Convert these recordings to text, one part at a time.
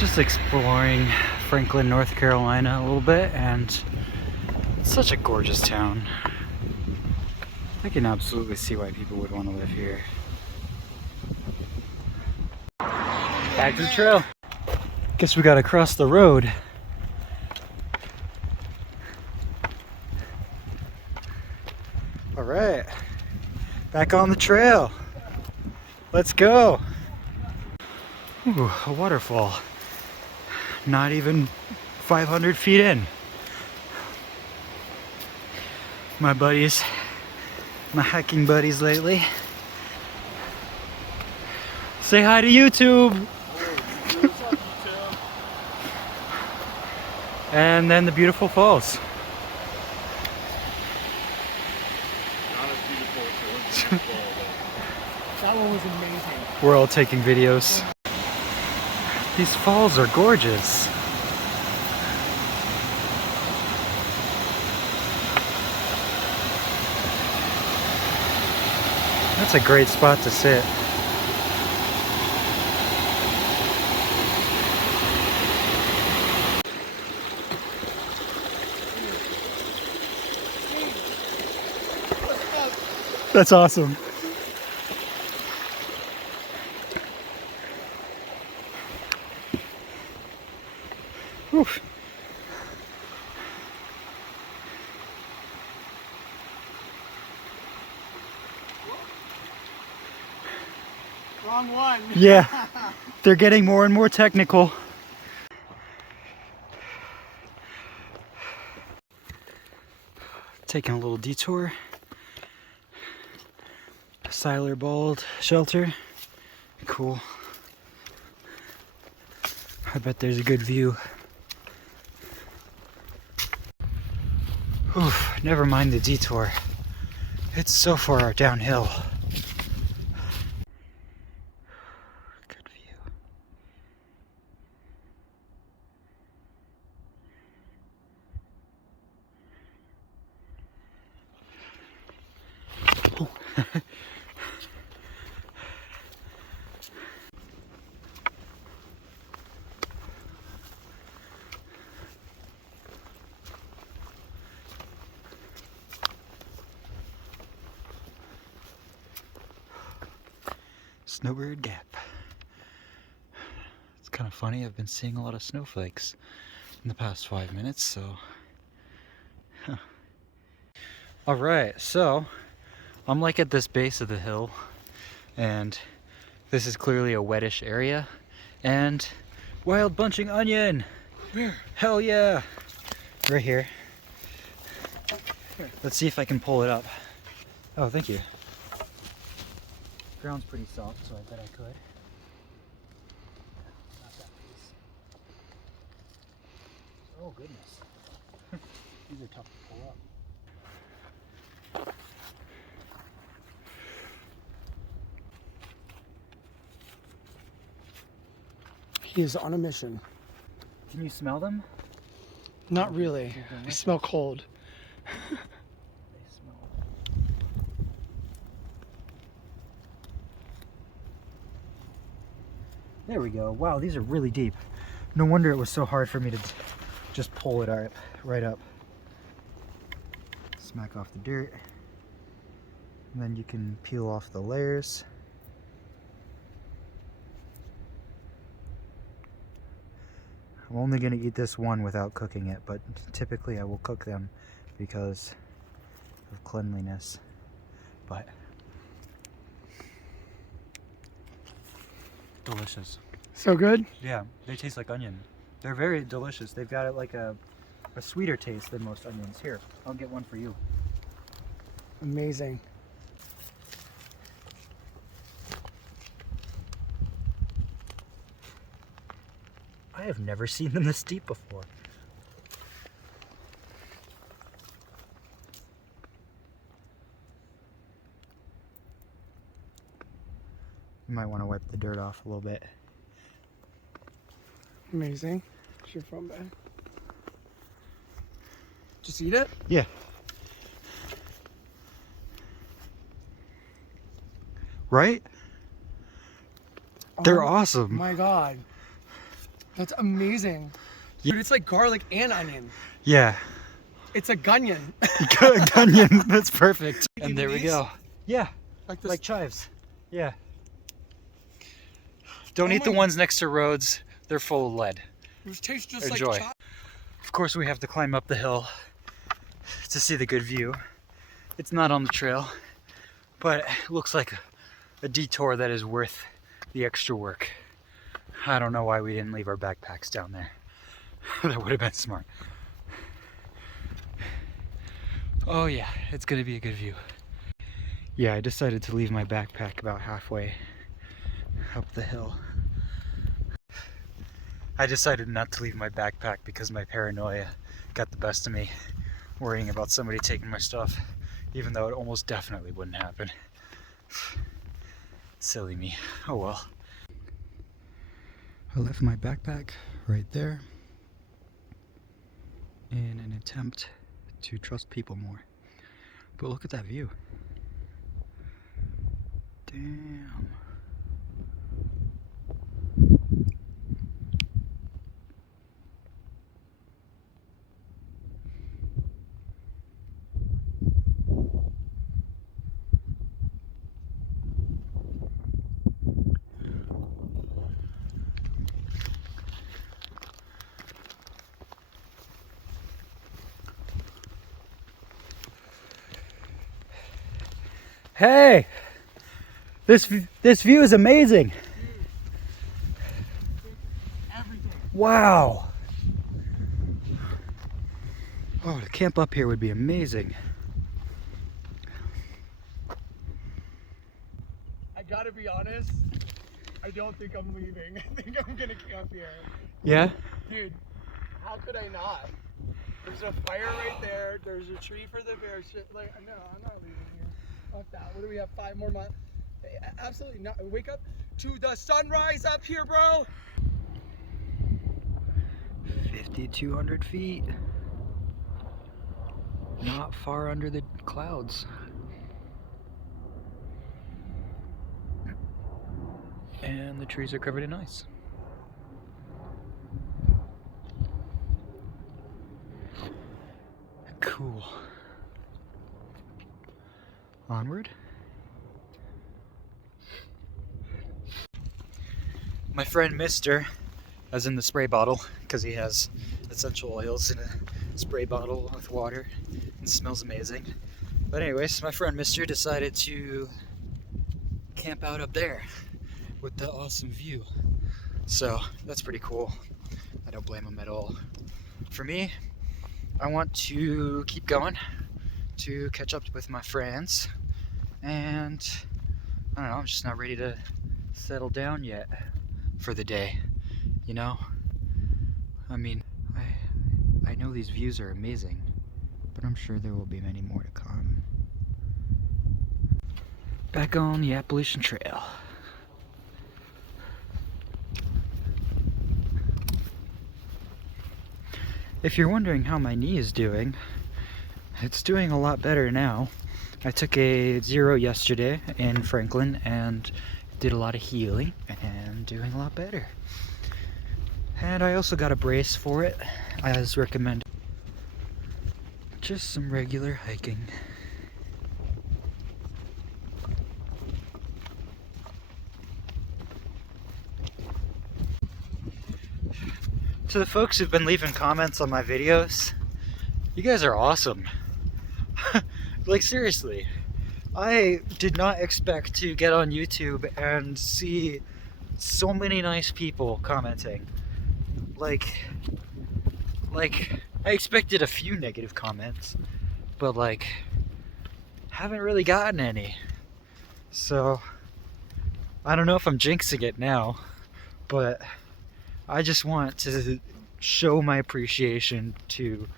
Just exploring Franklin, North Carolina a little bit, and it's such a gorgeous town. I can absolutely see why people would want to live here. Back to the trail. Guess we gotta cross the road. All right, back on the trail. Let's go. Ooh, a waterfall. Not even 500 feet in. My buddies, my hiking buddies lately. Say hi to YouTube. And then the beautiful falls. Not as beautiful as the fall, though. That one was amazing. We're all taking videos. These falls are gorgeous. That's a great spot to sit. That's awesome. Oof. Wrong one. Yeah, they're getting more and more technical. Taking a little detour. Siler Bald shelter. Cool. I bet there's a good view. Oof, never mind the detour. It's so far downhill. Good view. Oh. Snowbird Gap. It's kind of funny, I've been seeing a lot of snowflakes in the past 5 minutes, so... Huh. Alright, so I'm like at this base of the hill, and this is clearly a wettish area, and wild bunching onion! Where? Hell yeah! Right here. Let's see if I can pull it up. Oh, thank you. Ground's pretty soft, so I bet I could. Not that piece. Oh goodness. These are tough to pull up. He is on a mission. Can you smell them? Not really. I smell cold. They smell. There we go. Wow, these are really deep. No wonder it was so hard for me to just pull it up, right up. Smack off the dirt. And then you can peel off the layers. I'm only going to eat this one without cooking it, but typically I will cook them because of cleanliness. But delicious. So good? Yeah, they taste like onion. They're very delicious. They've got like a sweeter taste than most onions. Here, I'll get one for you. Amazing. I have never seen them this deep before. You might want to wipe the dirt off a little bit. Amazing. Where's your phone bag? Just eat it? Yeah. Right? They're awesome. My God. That's amazing. Yeah. Dude, it's like garlic and onion. Yeah. It's a gunyon. Onion, that's perfect. And Eating there we these? go. Yeah, Like this. like chives. Yeah. Don't Oh eat the my- ones next to roads. They're full of lead. It tastes just Enjoy. like Of course, we have to climb up the hill to see the good view. It's not on the trail, but it looks like a detour that is worth the extra work. I don't know why we didn't leave our backpacks down there. That would have been smart. Oh yeah, it's gonna be a good view. Yeah, I decided to leave my backpack about halfway up the hill. I decided not to leave my backpack because my paranoia got the best of me, worrying about somebody taking my stuff, even though it almost definitely wouldn't happen. Silly me. Oh well. I left my backpack right there in an attempt to trust people more. But look at that view. Damn. Hey! This view is amazing. everything. Wow. Oh, to camp up here would be amazing. I gotta be honest. I don't think I'm leaving. I think I'm gonna camp here. Yeah? Dude, how could I not? There's a fire right there. There's a tree for the bear shit. Like, no, I'm not leaving here. Fuck that. What do we have? 5 more months? Absolutely not. Wake up to the sunrise up here, bro. 5,200 feet. Not far under the clouds. And the trees are covered in ice. Cool. Onward. My friend Mister, as in the spray bottle, because he has essential oils in a spray bottle with water. It smells amazing. But anyways, my friend Mister decided to camp out up there with the awesome view. So that's pretty cool. I don't blame him at all. For me, I want to keep going to catch up with my friends, and I don't know, I'm just not ready to settle down yet for the day, you know? I mean, I know these views are amazing, but I'm sure there will be many more to come. Back on the Appalachian Trail. If you're wondering how my knee is doing, it's doing a lot better now. I took a 0 yesterday in Franklin and did a lot of healing and doing a lot better. And I also got a brace for it, as recommended. Just some regular hiking. To the folks who've been leaving comments on my videos, you guys are awesome. Like, seriously, I did not expect to get on YouTube and see so many nice people commenting. Like I expected a few negative comments, but like, haven't really gotten any. So, I don't know if I'm jinxing it now, but I just want to show my appreciation to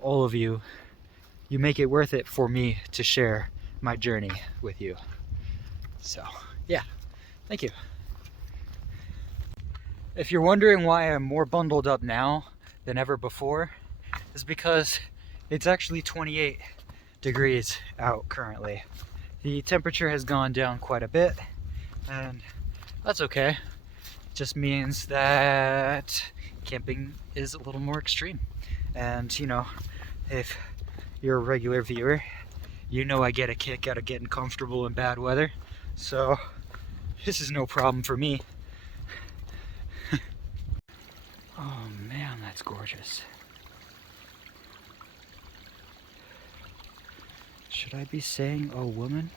all of you. You make it worth it for me to share my journey with you. So, yeah, thank you. If you're wondering why I'm more bundled up now than ever before, it's because it's actually 28 degrees out currently. The temperature has gone down quite a bit, and that's okay. just means that camping is a little more extreme. And you know, if you're a regular viewer, you know I get a kick out of getting comfortable in bad weather. So this is no problem for me. Oh man, that's gorgeous. Should I be saying "oh woman"?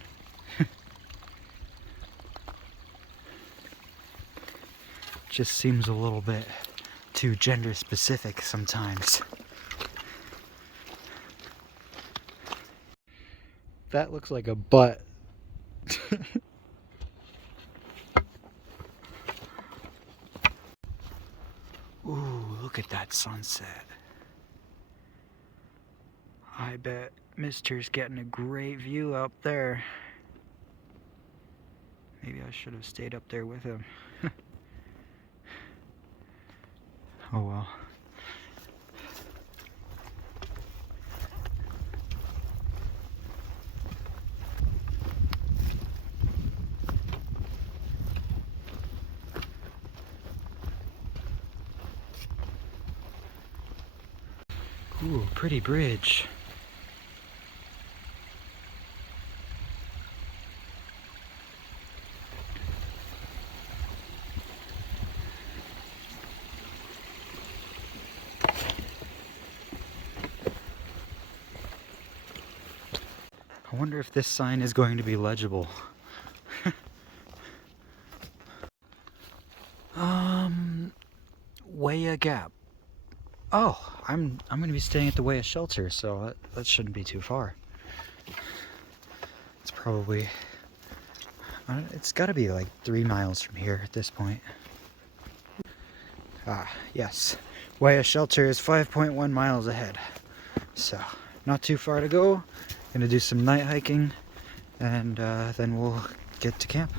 Just seems a little bit too gender specific sometimes. That looks like a butt. Ooh, look at that sunset. I bet Mister's getting a great view up there. Maybe I should have stayed up there with him. Oh well. Ooh, pretty bridge. I wonder if this sign is going to be legible. Weah Gap. Oh, I'm gonna be staying at the Weah shelter, so that shouldn't be too far. It's probably, it's gotta be like 3 miles from here at this point. Ah, yes. Weah shelter is 5.1 miles ahead. So, not too far to go. Gonna do some night hiking, and then we'll get to camp.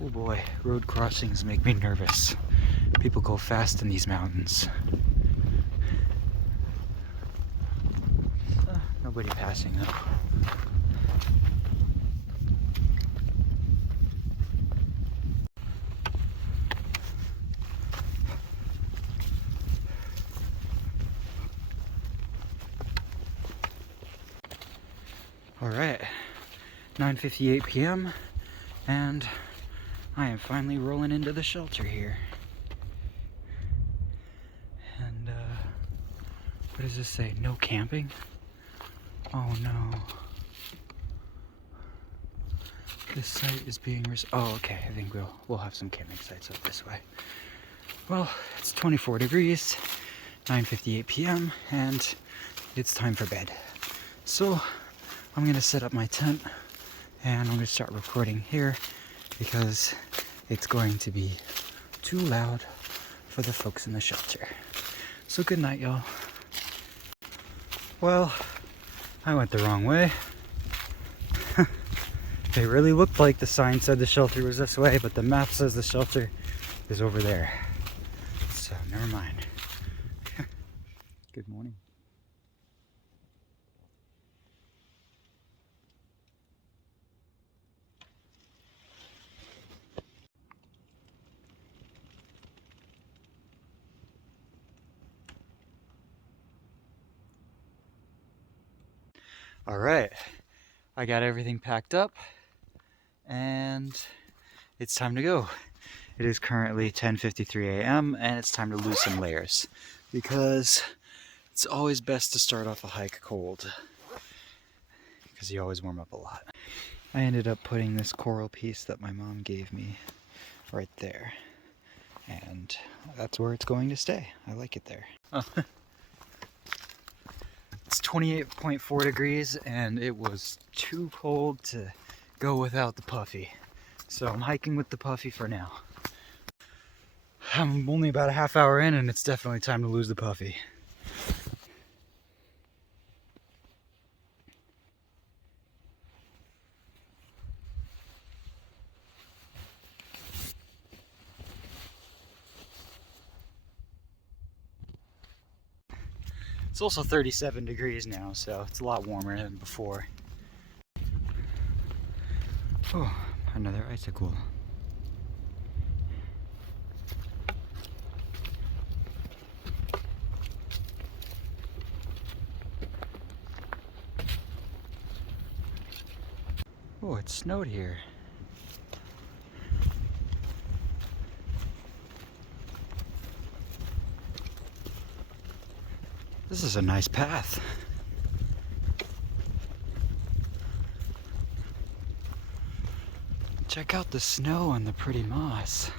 Oh boy, road crossings make me nervous. People go fast in these mountains. Nobody passing though. All right, 9:58 p.m. and I am finally rolling into the shelter here. And what does this say? No camping? Oh no. This site is being oh, okay. I think we'll have some camping sites up this way. Well, it's 24 degrees, 9:58 p.m. and it's time for bed. So I'm gonna set up my tent and I'm gonna start recording here because it's going to be too loud for the folks in the shelter. So good night, y'all. Well, I went the wrong way. It really looked like the sign said the shelter was this way, but the map says the shelter is over there. So never mind. Good morning. All right, I got everything packed up and it's time to go. It is currently 10:53 a.m. and it's time to lose some layers because it's always best to start off a hike cold because you always warm up a lot. I ended up putting this coral piece that my mom gave me right there, and that's where it's going to stay. I like it there. It's 28.4 degrees and it was too cold to go without the puffy. So I'm hiking with the puffy for now. I'm only about a half hour in and it's definitely time to lose the puffy. It's also 37 degrees now, so it's a lot warmer than before. Oh, another icicle. Oh, it snowed here. This is a nice path. Check out the snow and the pretty moss.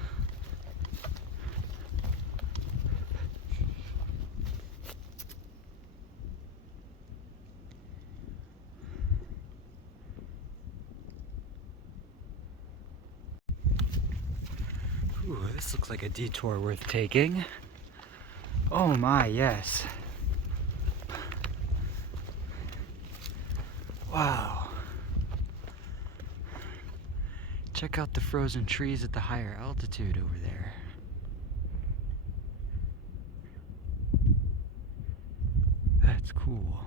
Ooh, this looks like a detour worth taking. Oh my, yes. Wow. Check out the frozen trees at the higher altitude over there. That's cool.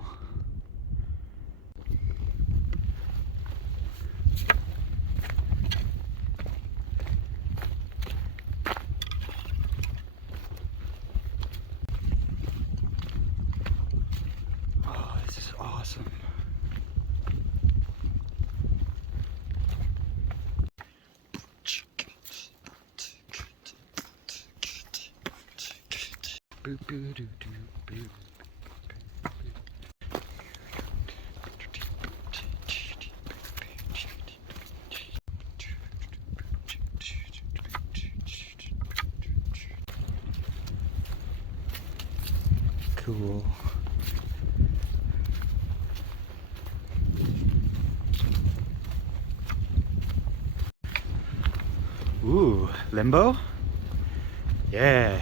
Oh, this is awesome. Boo, boo, doo, doo, boo. Cool. Ooh, limbo? Yeah.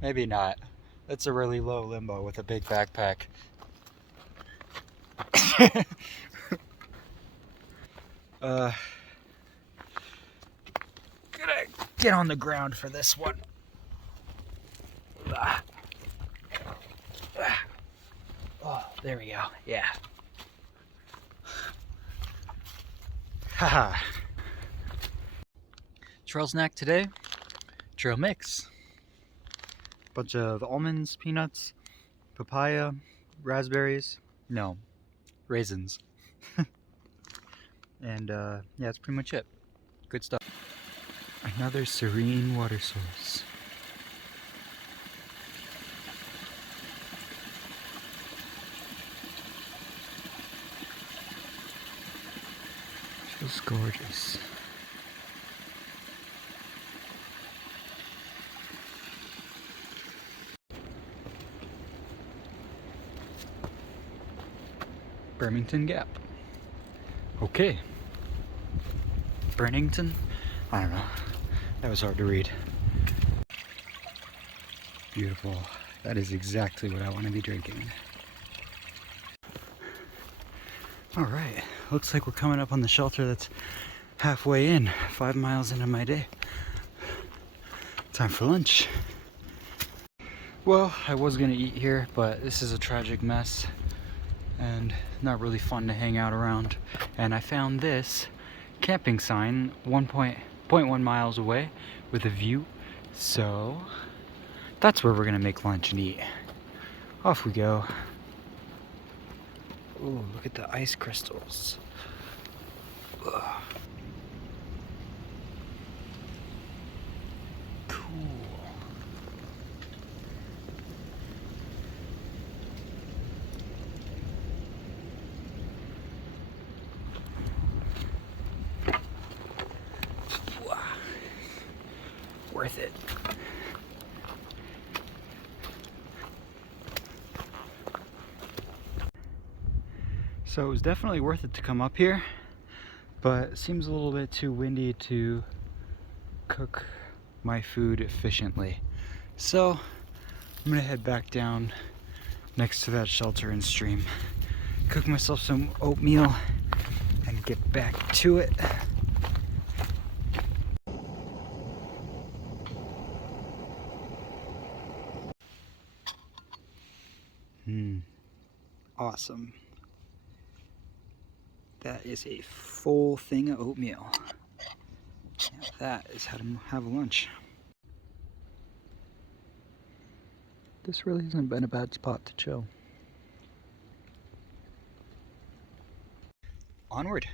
Maybe not. That's a really low limbo with a big backpack. Gonna get on the ground for this one. Oh, there we go. Yeah. Haha. Trail snack today, trail mix. Bunch of almonds, peanuts, papaya, raspberries. No, raisins. And yeah, that's pretty much it. Good stuff. Another serene water source. Just gorgeous. Birmingham Gap. Okay. Burnington? I don't know. That was hard to read. Beautiful. That is exactly what I want to be drinking. Alright. Looks like we're coming up on the shelter that's halfway in. 5 miles into my day. Time for lunch. Well, I was gonna eat here, but this is a tragic mess and not really fun to hang out around. And I found this camping sign 1.1 miles away with a view. So that's where we're gonna make lunch and eat. Off we go. Ooh, look at the ice crystals. Ugh. Worth it. So it was definitely worth it to come up here, but it seems a little bit too windy to cook my food efficiently. So I'm gonna head back down next to that shelter and stream, cook myself some oatmeal and get back to it. Awesome. That is a full thing of oatmeal. Now that is how to have lunch. This really hasn't been a bad spot to chill. Onward.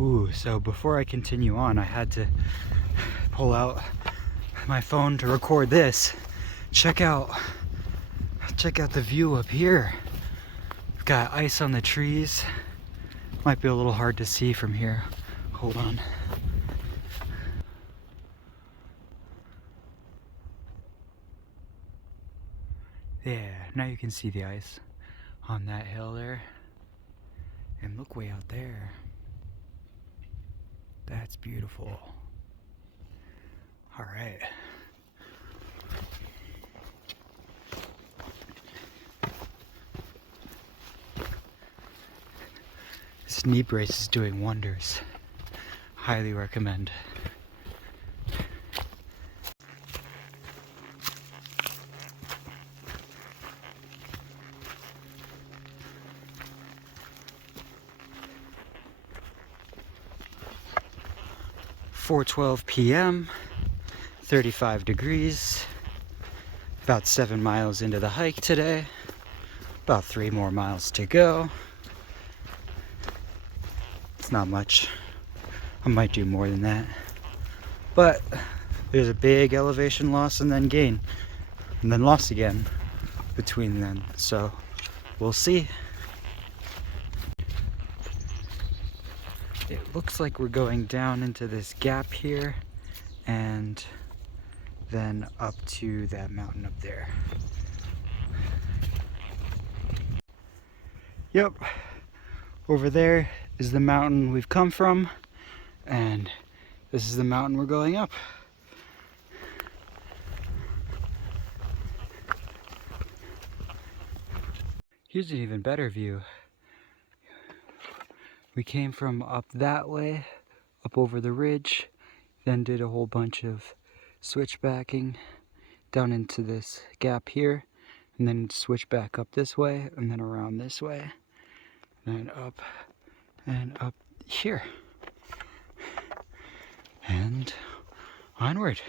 Ooh, so before I continue on, I had to pull out my phone to record this. Check out the view up here. We've got ice on the trees. Might be a little hard to see from here. Hold on. Yeah, now you can see the ice on that hill there. And look way out there. That's beautiful. All right. This knee brace is doing wonders. Highly recommend. .4:12 p.m. 35 degrees. About 7 miles into the hike today. About 3 more miles to go. It's not much. I might do more than that. But there's a big elevation loss and then gain. And then loss again between them. So we'll see. It looks like we're going down into this gap here and then up to that mountain up there. Yep, over there is the mountain we've come from, and this is the mountain we're going up. Here's an even better view. We came from up that way, up over the ridge, then did a whole bunch of switchbacking down into this gap here, and then switch back up this way, and then around this way, and up and up here, and onward.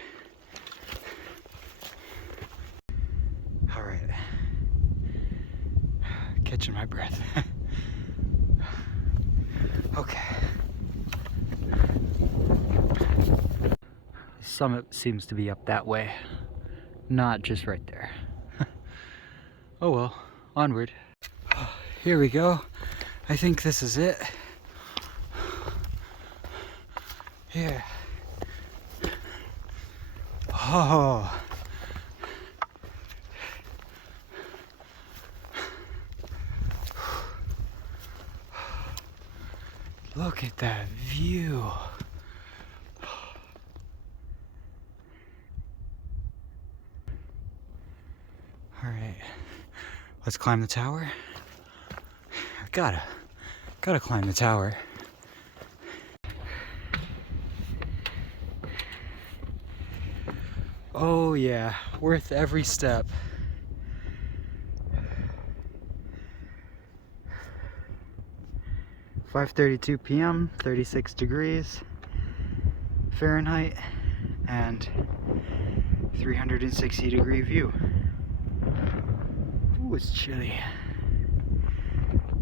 All right, catching my breath. Okay. The summit seems to be up that way, not just right there. Oh well, onward. Here we go. I think this is it. Yeah. Oh. Look at that view. All right, let's climb the tower. Gotta climb the tower. Oh yeah, worth every step. .5:32 p.m., 36 degrees Fahrenheit, and 360-degree view. Ooh, it's chilly.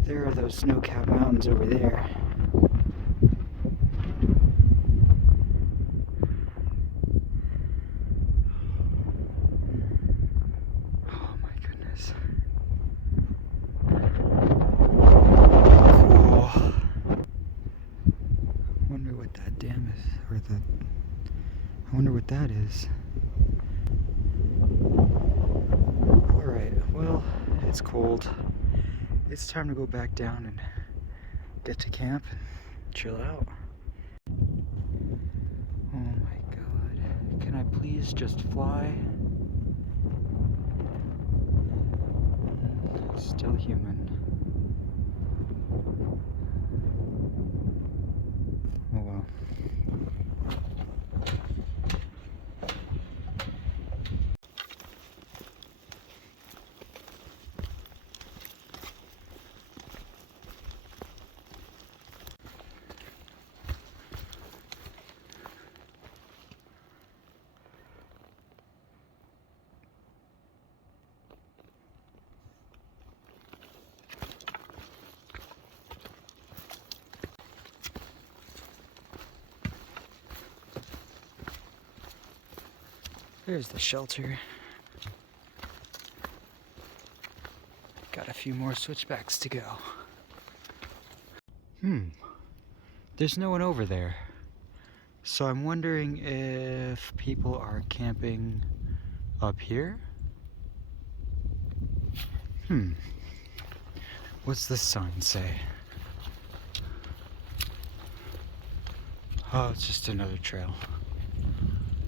There are those snow-capped mountains over there. Oh my goodness. Cool. Wonder what that dam is, I wonder what that is. Alright, well, it's cold. It's time to go back down and get to camp and chill out. Oh my god. Can I please just fly? Still human. Oh well. There's the shelter. Got a few more switchbacks to go. There's no one over there. So I'm wondering if people are camping up here? What's the sign say? Oh, it's just another trail.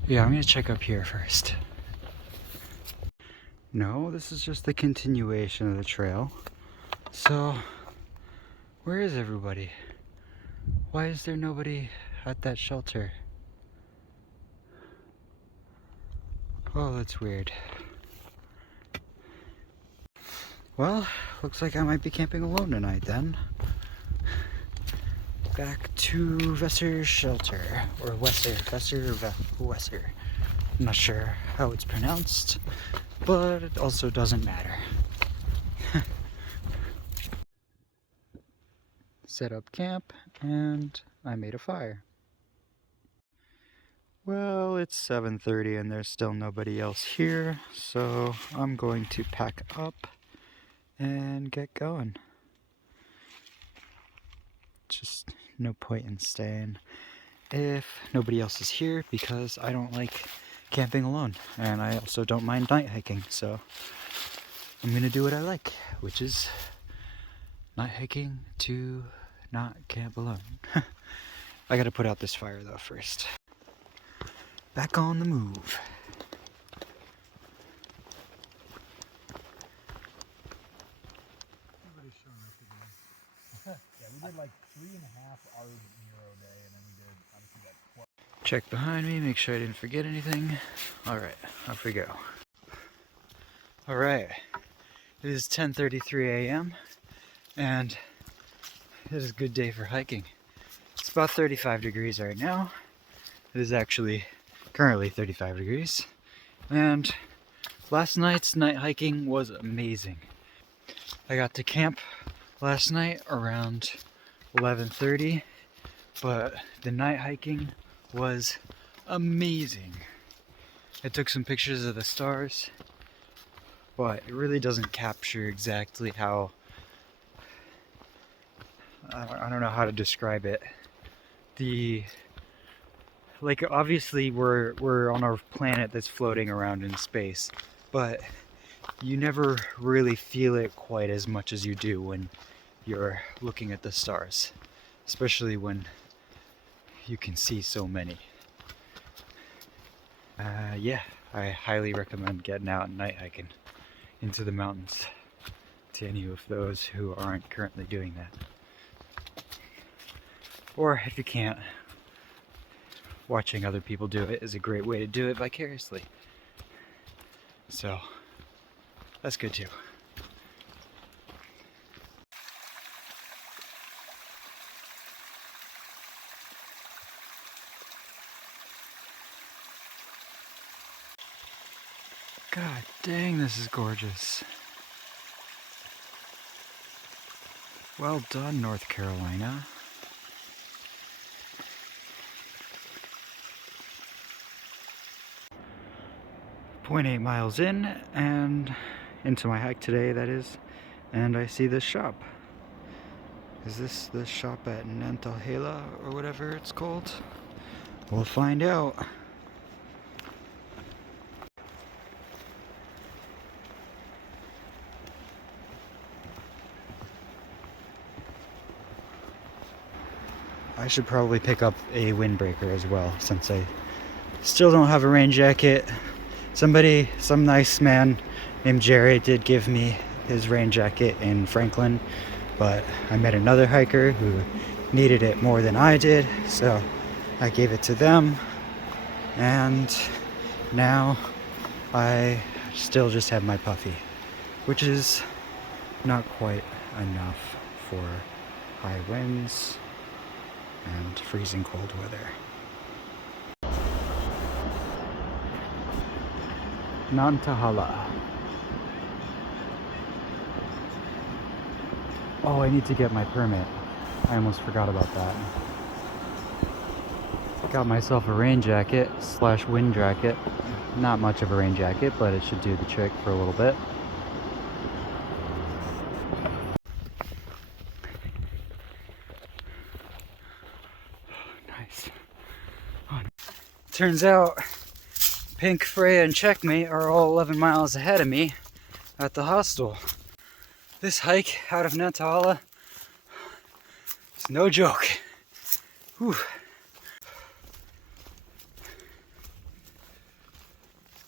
Yeah, I'm gonna check up here first. No, this is just the continuation of the trail. So, where is everybody? Why is there nobody at that shelter? Oh, that's weird. Well, looks like I might be camping alone tonight then. Back to Vesser Shelter, or Wesser. I'm not sure how it's pronounced, but it also doesn't matter. Set up camp, and I made a fire. Well, it's 7:30 and there's still nobody else here, so I'm going to pack up and get going. Just no point in staying if nobody else is here, because I don't like camping alone, and I also don't mind night hiking, so I'm gonna do what I like, which is night hiking to not camp alone. I gotta put out this fire though first. Back on the move. Everybody's showing up again. Yeah, we did like 3.5 hours Nero day, and then we did obviously that 12. Check behind me, make sure I didn't forget anything. Alright, off we go. Alright, it is 10:33 a.m. and it is a good day for hiking. It's about 35 degrees right now. It is actually currently 35 degrees. And last night's night hiking was amazing. I got to camp last night around 11:30, but the night hiking was amazing. I took some pictures of the stars, but it really doesn't capture exactly how, I don't know how to describe it. Like obviously we're on a planet that's floating around in space, but you never really feel it quite as much as you do when you're looking at the stars, especially when you can see so many. Yeah, I highly recommend getting out and night hiking into the mountains to any of those who aren't currently doing that. Or if you can't, watching other people do it is a great way to do it vicariously. So, that's good too. God dang, this is gorgeous. Well done, North Carolina. .8 miles in, and into my hike today, that is, and I see this shop. Is this the shop at Nantahala or whatever it's called? We'll find out. I should probably pick up a windbreaker as well, since I still don't have a rain jacket. Some nice man named Jerry did give me his rain jacket in Franklin, but I met another hiker who needed it more than I did, so I gave it to them, and now I still just have my puffy, which is not quite enough for high winds and freezing cold weather. Nantahala. Oh, I need to get my permit. I almost forgot about that. Got myself a rain jacket slash wind jacket. Not much of a rain jacket, but it should do the trick for a little bit. Nice. Turns out Pink, Freya, and Checkmate are all 11 miles ahead of me at the hostel. This hike out of Natala is no joke. Whew.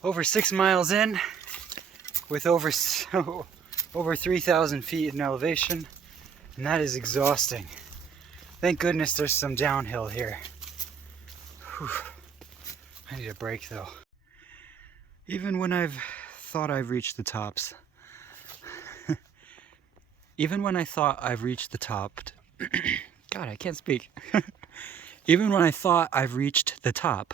Over 6 miles in, with over 3,000 feet in elevation, and that is exhausting. Thank goodness there's some downhill here. Whew. I need a break though. Even when I've thought I've reached the tops, even when I thought I've reached the top, God, I can't speak. Even when I thought I've reached the top,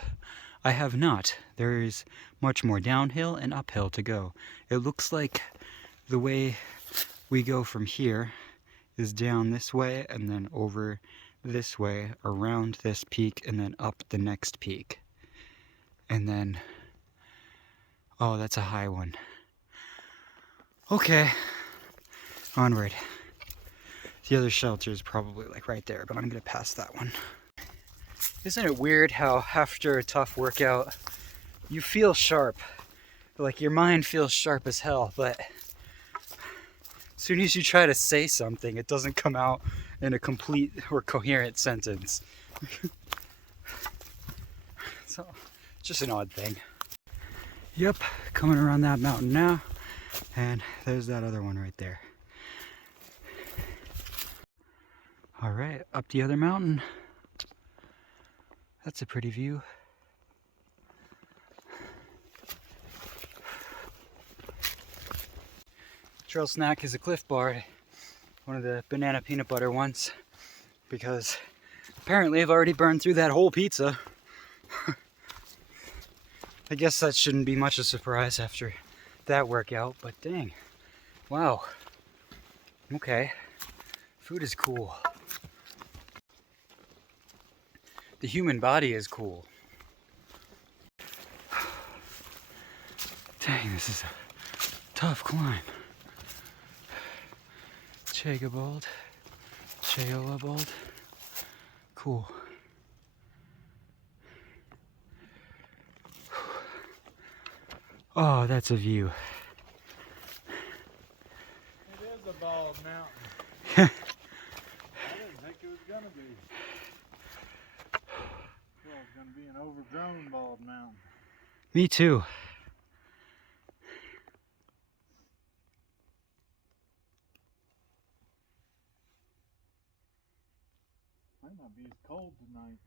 I have not. There is much more downhill and uphill to go. It looks like the way we go from here is down this way and then over this way, around this peak, and then up the next peak. And then, oh, that's a high one. Okay, onward. The other shelter is probably like right there, but I'm gonna pass that one. Isn't it weird how after a tough workout, you feel sharp? Like your mind feels sharp as hell, but as soon as you try to say something, it doesn't come out in a complete or coherent sentence. So, just an odd thing. Yep, coming around that mountain now, and there's that other one right there. All right, up the other mountain. That's a pretty view. Trail snack is a Cliff Bar, one of the banana peanut butter ones, because apparently I've already burned through that whole pizza. I guess that shouldn't be much of a surprise after that workout, but dang. Wow. Okay. Food is cool. The human body is cool. Dang, this is a tough climb. Chagabald. Cheolabald. Cool. Oh, that's a view. It is a bald mountain. I didn't think it was gonna be. Well, it's gonna be an overgrown bald mountain. Me too. Might not be as cold tonight.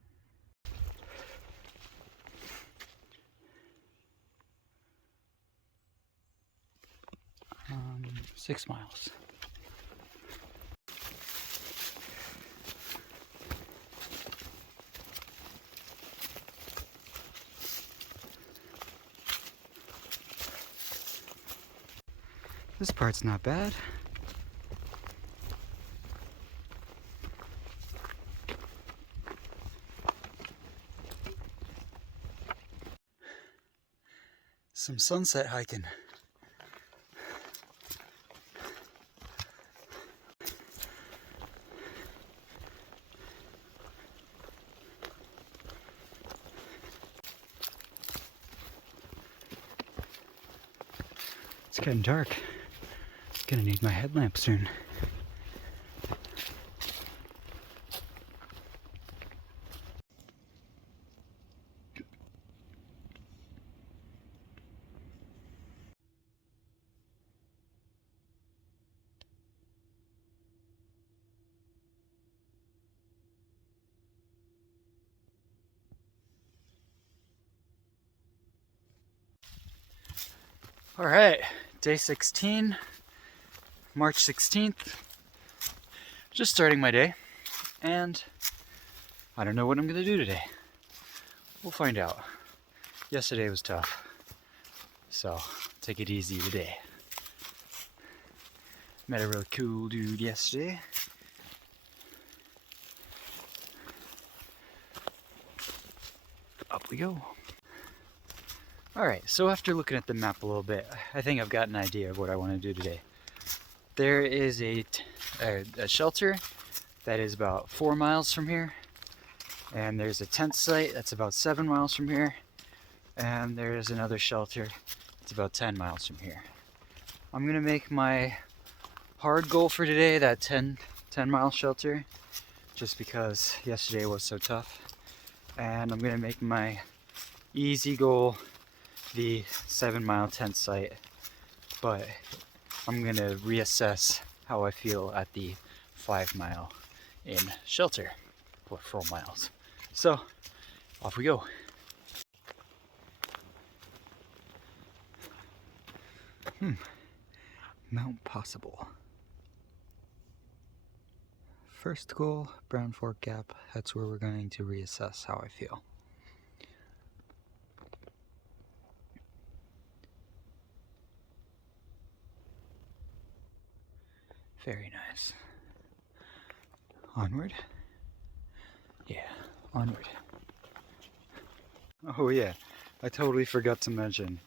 6 miles. This part's not bad. Some sunset hiking. It's getting dark. Gonna need my headlamp soon. All right, day 16, March 16th. Just starting my day, and I don't know what I'm gonna do today. We'll find out. Yesterday was tough, so take it easy today. Met a really cool dude yesterday. up we go. Alright, so after looking at the map a little bit, I think I've got an idea of what I want to do today. There is a shelter that is about 4 miles from here, and there's a tent site that's about 7 miles from here, and there's another shelter that's about 10 miles from here. I'm gonna make my hard goal for today that 10 mile shelter, just because yesterday was so tough, and I'm gonna make my easy goal the 7 mile tent site, but I'm gonna reassess how I feel at the 5 mile in shelter for 4 miles. So off we go. Mount Possible. First goal, Brown Fork Gap. That's where we're going to reassess how I feel. Very nice. Onward. Yeah, onward. Oh yeah, I totally forgot to mention.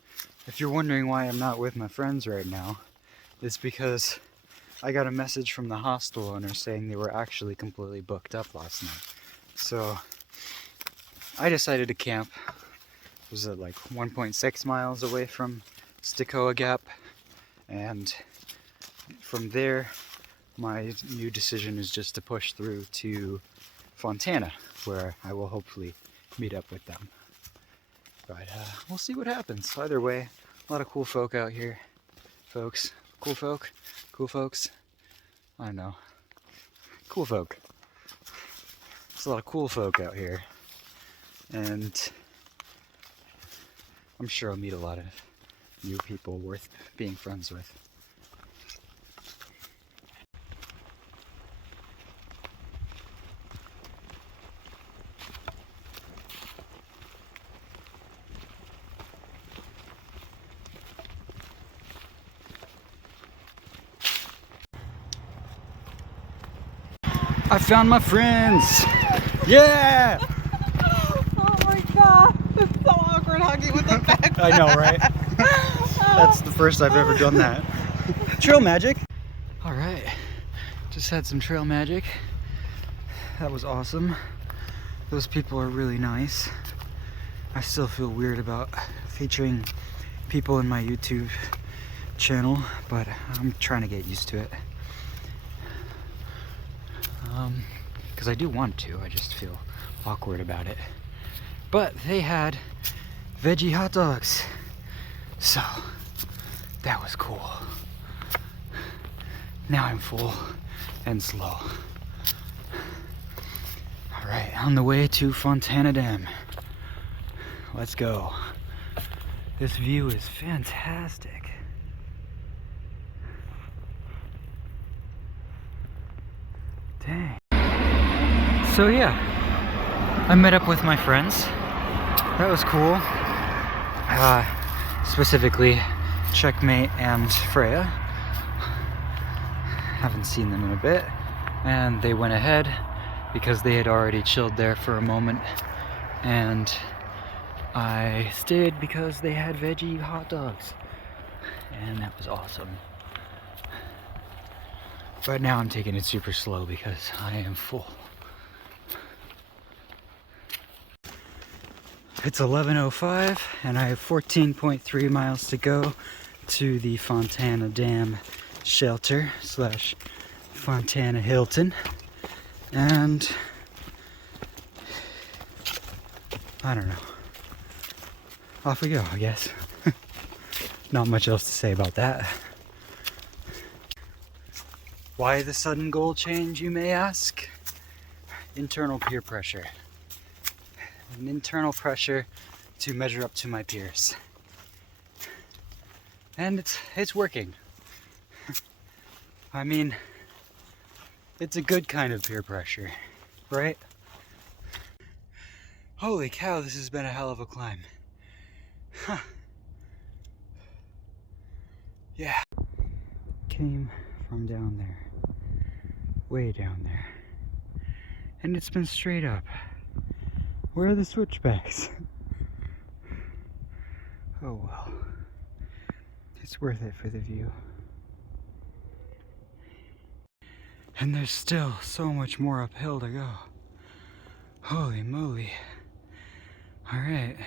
If you're wondering why I'm not with my friends right now, it's because I got a message from the hostel owner saying they were actually completely booked up last night. So I decided to camp. Was it like 1.6 miles away from Stickoa Gap? And from there, my new decision is just to push through to Fontana, where I will hopefully meet up with them. But we'll see what happens. Either way, a lot of cool folk out here. Folks. Cool folk? Cool folks? I don't know. Cool folk. There's a lot of cool folk out here. And I'm sure I'll meet a lot of new people worth being friends with. I found my friends! Yeah! Oh my god, it's so awkward hugging with the back. I know, right? That's the first I've ever done that. Trail magic! Alright, just had some trail magic. That was awesome. Those people are really nice. I still feel weird about featuring people in my YouTube channel, but I'm trying to get used to it. Because I do want to, I just feel awkward about it. But they had veggie hot dogs, so that was cool. Now I'm full and slow. Alright, on the way to Fontana Dam. Let's go. This view is fantastic. Dang. So yeah, I met up with my friends. That was cool. Specifically, Checkmate and Freya. Haven't seen them in a bit. And they went ahead because they had already chilled there for a moment. And I stayed because they had veggie hot dogs. And that was awesome. But now I'm taking it super slow because I am full. It's 11:05 and I have 14.3 miles to go to the Fontana Dam shelter / Fontana Hilton. And I don't know. Off we go, I guess. Not much else to say about that. Why the sudden goal change, you may ask? Internal peer pressure. An internal pressure to measure up to my peers. And it's working. I mean, it's a good kind of peer pressure, right? Holy cow, this has been a hell of a climb. Huh. Yeah. Came from down there. Way down there. And it's been straight up. Where are the switchbacks? Oh well. It's worth it for the view. And there's still so much more uphill to go. Holy moly. Alright.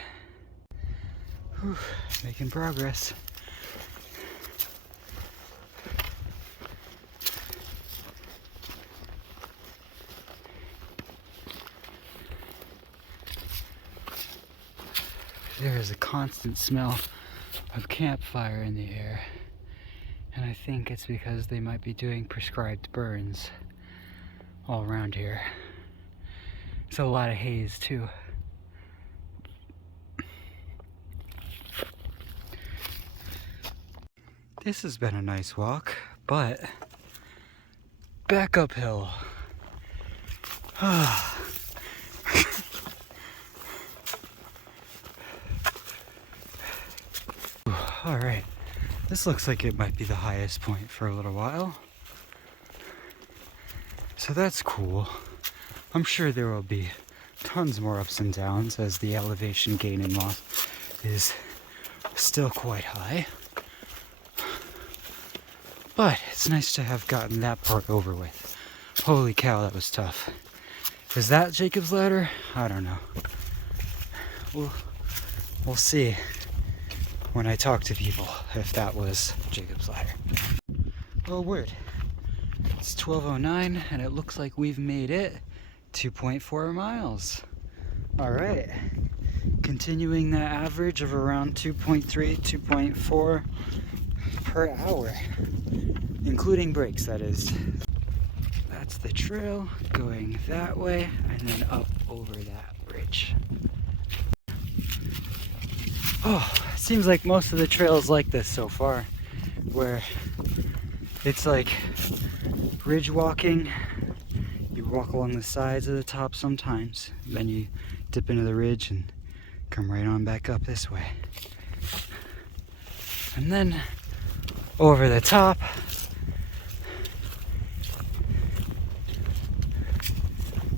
Making progress. There is a constant smell of campfire in the air, and I think it's because they might be doing prescribed burns all around here. There's a lot of haze too. This has been a nice walk, but back uphill. Alright, this looks like it might be the highest point for a little while. So that's cool. I'm sure there will be tons more ups and downs as the elevation gain and loss is still quite high. But it's nice to have gotten that part over with. Holy cow, that was tough. Is that Jacob's Ladder? I don't know. We'll see when I talk to people if that was Jacob's Ladder. Oh, word. It's 12:09 and it looks like we've made it 2.4 miles. All right. Continuing that average of around 2.3, 2.4 per hour, including breaks, that is. That's the trail going that way and then up over that bridge. Oh, it seems like most of the trails like this so far, where it's like ridge walking. You walk along the sides of the top sometimes, then you dip into the ridge and come right on back up this way. And then over the top,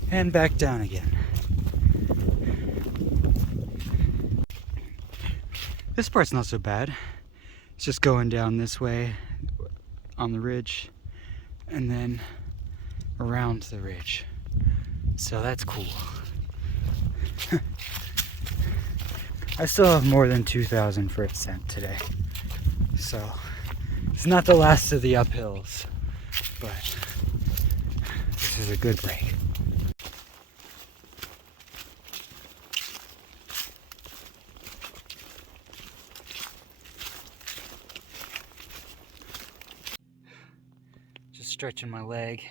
and back down again. This part's not so bad. It's just going down this way on the ridge and then around the ridge. So that's cool. I still have more than 2,000 for ascent today. So it's not the last of the uphills, but this is a good break. Stretching my leg.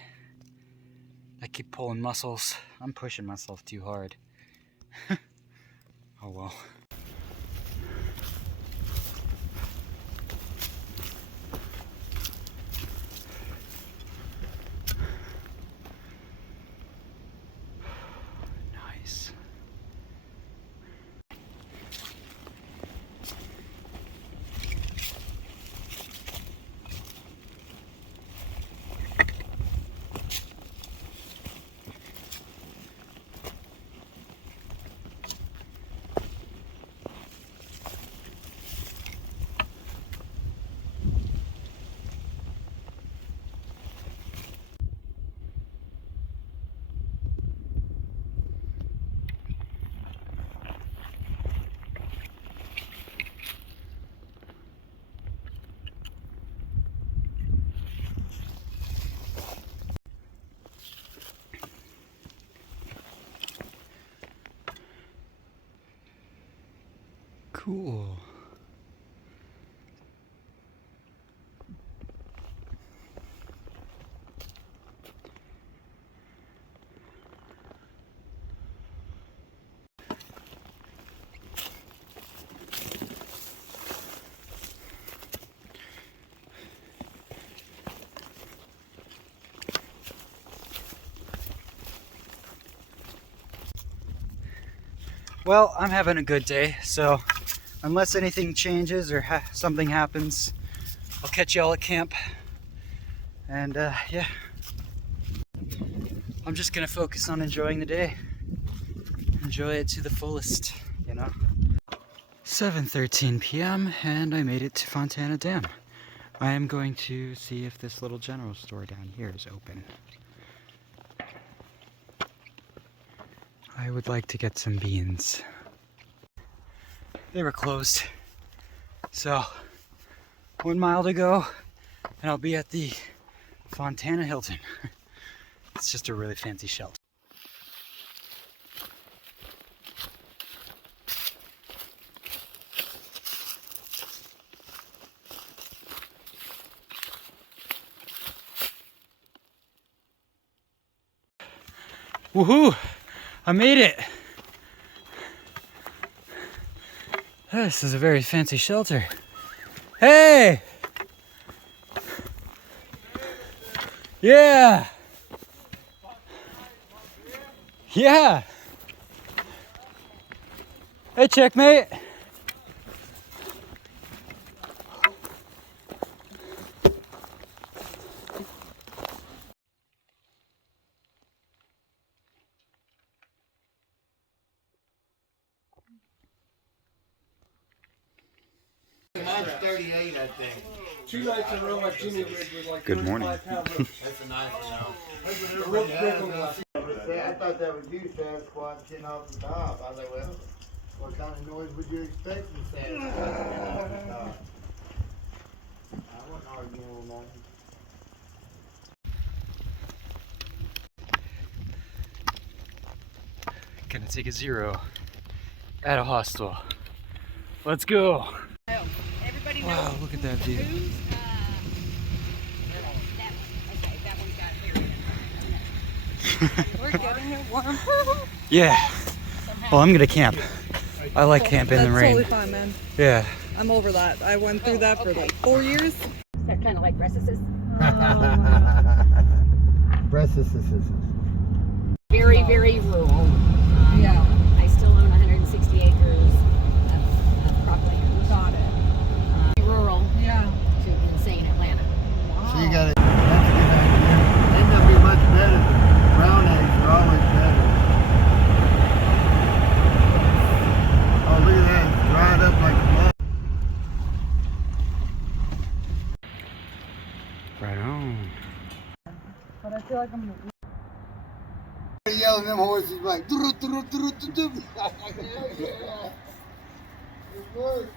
I keep pulling muscles. I'm pushing myself too hard. Oh well. Nice. Cool. Well, I'm having a good day, so unless anything changes or something happens, I'll catch y'all at camp. And yeah, I'm just gonna focus on enjoying the day. Enjoy it to the fullest, you know? 7:13 p.m. and I made it to Fontana Dam. I am going to see if this little general store down here is open. I would like to get some beans. They were closed. So, 1 mile to go and I'll be at the Fontana Hilton. It's just a really fancy shelter. Woohoo! I made it! This is a very fancy shelter. Hey! Yeah! Yeah! Hey, checkmate! Mine's 38, I think. 2 nights in a row, my Jimmy rig was like Good morning. 35 pounds. That's a nice one. Real quick on the left. I thought that was you, Sasquatch, getting off the top. I was like, well, what kind of noise would you expect from Sasquatch getting off the top? I wasn't arguing with nothing. Gonna take a 0 at a hostel. Let's go! Everybody knows Wow, look at that view. who's, that one. Okay, that one's got hair in it. We're getting it warm. Yeah. Well, I'm gonna camp. I like camping in the That's rain. totally fine, man. Yeah. I'm over that. I went through that for like 4 years. Is that kind of like recesses? Very, very rural. Yeah. I still own 160 acres of cropland. Got it. Rural Yeah. to insane Atlanta. So you got it. That's a good idea. Ain't gonna be much better. Brown eggs are always better. Oh, look at that. It's dried up like a mug. Right on. But I feel like I'm They're yelling them horses like, "Doo-doo, doo-doo, doo-doo, doo-doo." It worked.